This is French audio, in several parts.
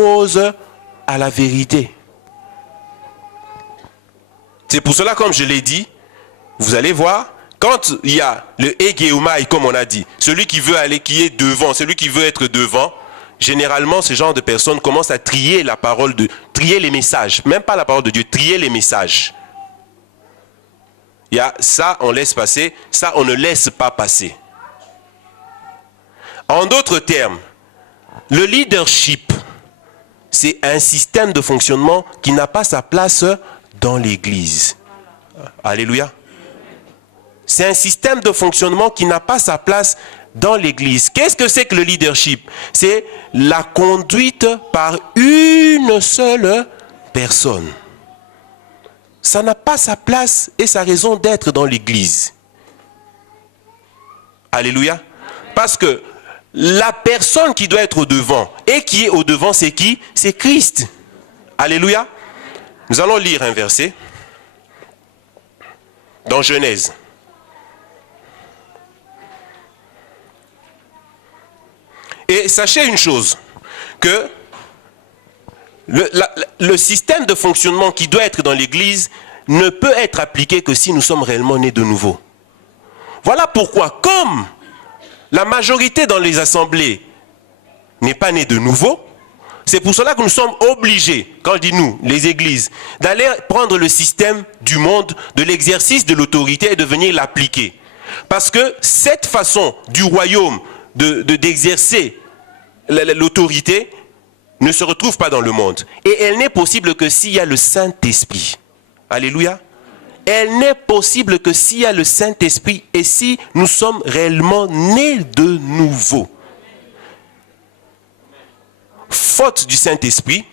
s'oppose à la vérité. C'est pour cela, comme je l'ai dit, vous allez voir, quand il y a le Egeomai, comme on a dit, celui qui veut aller, qui est devant, celui qui veut être devant, généralement, ce genre de personnes commencent à trier la parole trier les messages. Même pas la parole de Dieu, trier les messages. Il y a ça, on laisse passer, ça, on ne laisse pas passer. En d'autres termes, le leadership, c'est un système de fonctionnement qui n'a pas sa place dans l'Église. Alléluia. C'est un système de fonctionnement qui n'a pas sa place dans l'Église. Qu'est-ce que c'est que le leadership? C'est la conduite par une seule personne. Ça n'a pas sa place et sa raison d'être dans l'Église. Alléluia. Parce que la personne qui doit être au devant et qui est au devant, c'est qui? C'est Christ. Alléluia. Nous allons lire un verset dans Genèse. Et sachez une chose, que le système de fonctionnement qui doit être dans l'Église ne peut être appliqué que si nous sommes réellement nés de nouveau. Voilà pourquoi, comme la majorité dans les assemblées n'est pas née de nouveau, c'est pour cela que nous sommes obligés, quand je dis nous, les églises, d'aller prendre le système du monde, de l'exercice de l'autorité et de venir l'appliquer. Parce que cette façon du royaume d'exercer l'autorité ne se retrouve pas dans le monde. Et elle n'est possible que s'il y a le Saint-Esprit. Alléluia. Elle n'est possible que s'il y a le Saint-Esprit et si nous sommes réellement nés de nouveau. Faute du Saint-Esprit,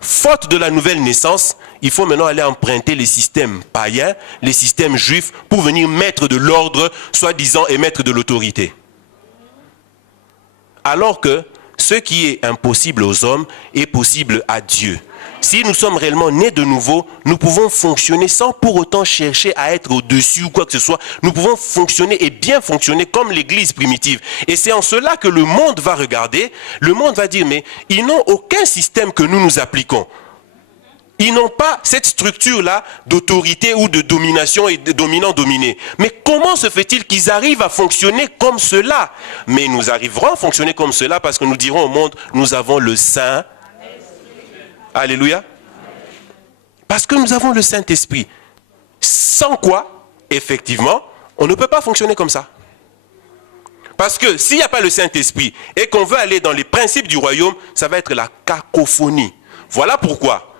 faute de la nouvelle naissance, il faut maintenant aller emprunter les systèmes païens, les systèmes juifs, pour venir mettre de l'ordre, soi-disant, et mettre de l'autorité. Alors que ce qui est impossible aux hommes est possible à Dieu. Si nous sommes réellement nés de nouveau, nous pouvons fonctionner sans pour autant chercher à être au-dessus ou quoi que ce soit. Nous pouvons fonctionner et bien fonctionner comme l'église primitive. Et c'est en cela que le monde va regarder. Le monde va dire, mais ils n'ont aucun système que nous appliquons. Ils n'ont pas cette structure-là d'autorité ou de domination et de dominant-dominé. Mais comment se fait-il qu'ils arrivent à fonctionner comme cela? Mais nous arriverons à fonctionner comme cela parce que nous dirons au monde, nous avons le Saint. Alléluia. Parce que nous avons le Saint-Esprit. Sans quoi, effectivement, on ne peut pas fonctionner comme ça. Parce que s'il n'y a pas le Saint-Esprit et qu'on veut aller dans les principes du royaume, ça va être la cacophonie. Voilà pourquoi.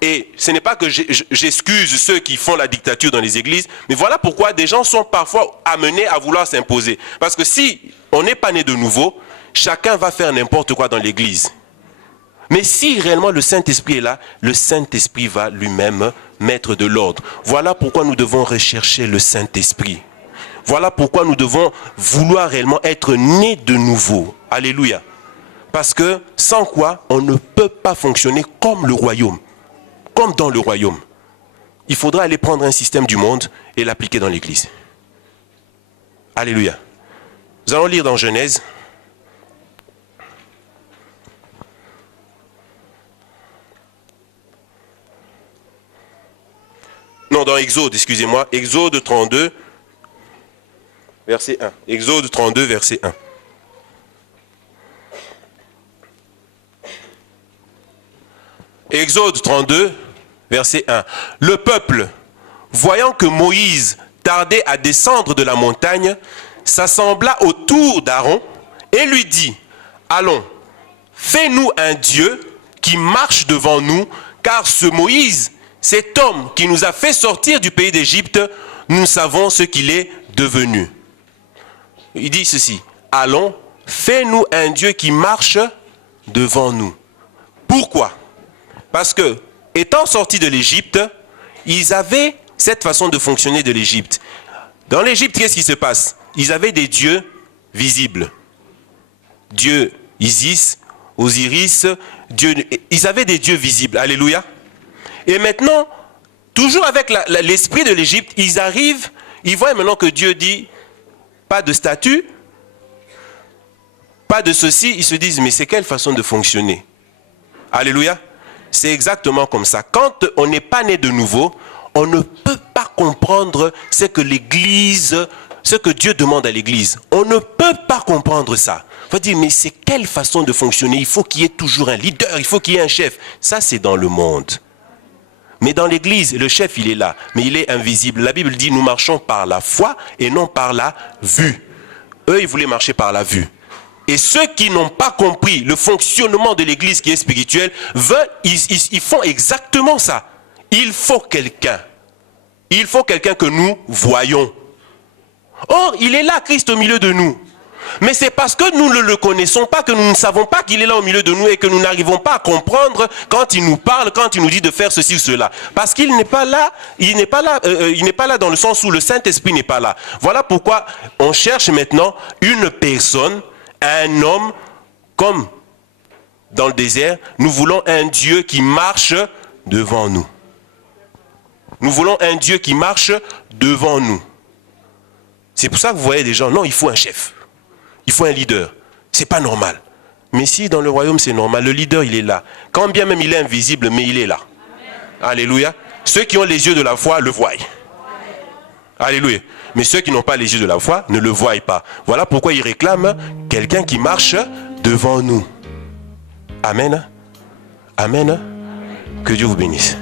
Et ce n'est pas que j'excuse ceux qui font la dictature dans les églises, mais voilà pourquoi des gens sont parfois amenés à vouloir s'imposer. Parce que si on n'est pas né de nouveau, chacun va faire n'importe quoi dans l'église. Mais si réellement le Saint-Esprit est là, le Saint-Esprit va lui-même mettre de l'ordre. Voilà pourquoi nous devons rechercher le Saint-Esprit. Voilà pourquoi nous devons vouloir réellement être nés de nouveau. Alléluia. Parce que sans quoi, on ne peut pas fonctionner comme le royaume. Comme dans le royaume. Il faudra aller prendre un système du monde et l'appliquer dans l'église. Alléluia. Nous allons lire dans Genèse. Non, dans Exode, excusez-moi. Exode 32, verset 1. Exode 32, verset 1. Exode 32, verset 1. Le peuple, voyant que Moïse tardait à descendre de la montagne, s'assembla autour d'Aaron et lui dit, allons, fais-nous un Dieu qui marche devant nous, car ce Moïse, cet homme qui nous a fait sortir du pays d'Égypte, nous savons ce qu'il est devenu. Il dit ceci, allons, fais-nous un Dieu qui marche devant nous. Pourquoi? Parce que, étant sortis de l'Égypte, ils avaient cette façon de fonctionner de l'Égypte. Dans l'Égypte, qu'est-ce qui se passe? Ils avaient des dieux visibles. Dieu Isis, Osiris, ils avaient des dieux visibles. Alléluia. Et maintenant, toujours avec l'esprit de l'Égypte, ils arrivent, ils voient maintenant que Dieu dit, pas de statue, pas de ceci, ils se disent, mais c'est quelle façon de fonctionner? Alléluia. C'est exactement comme ça. Quand on n'est pas né de nouveau, on ne peut pas comprendre ce que l'Église, ce que Dieu demande à l'Église. On ne peut pas comprendre ça. On va dire, mais c'est quelle façon de fonctionner? Il faut qu'il y ait toujours un leader, il faut qu'il y ait un chef. Ça, c'est dans le monde. Mais dans l'Église, le chef, il est là, mais il est invisible. La Bible dit, nous marchons par la foi et non par la vue. Eux, ils voulaient marcher par la vue. Et ceux qui n'ont pas compris le fonctionnement de l'Église qui est spirituelle, ils font exactement ça. Il faut quelqu'un. Il faut quelqu'un que nous voyons. Or, il est là, Christ, au milieu de nous. Mais c'est parce que nous ne le connaissons pas, que nous ne savons pas qu'il est là au milieu de nous et que nous n'arrivons pas à comprendre quand il nous parle, quand il nous dit de faire ceci ou cela. Parce qu'il n'est pas là, il n'est pas là dans le sens où le Saint-Esprit n'est pas là. Voilà pourquoi on cherche maintenant une personne, un homme, comme dans le désert, nous voulons un Dieu qui marche devant nous. Nous voulons un Dieu qui marche devant nous. C'est pour ça que vous voyez des gens, non, il faut un chef. Il faut un leader. C'est pas normal. Mais si dans le royaume c'est normal, le leader il est là. Quand bien même il est invisible, mais il est là. Amen. Alléluia. Ceux qui ont les yeux de la foi le voient. Alléluia. Mais ceux qui n'ont pas les yeux de la foi ne le voient pas. Voilà pourquoi ils réclament quelqu'un qui marche devant nous. Amen. Amen. Que Dieu vous bénisse.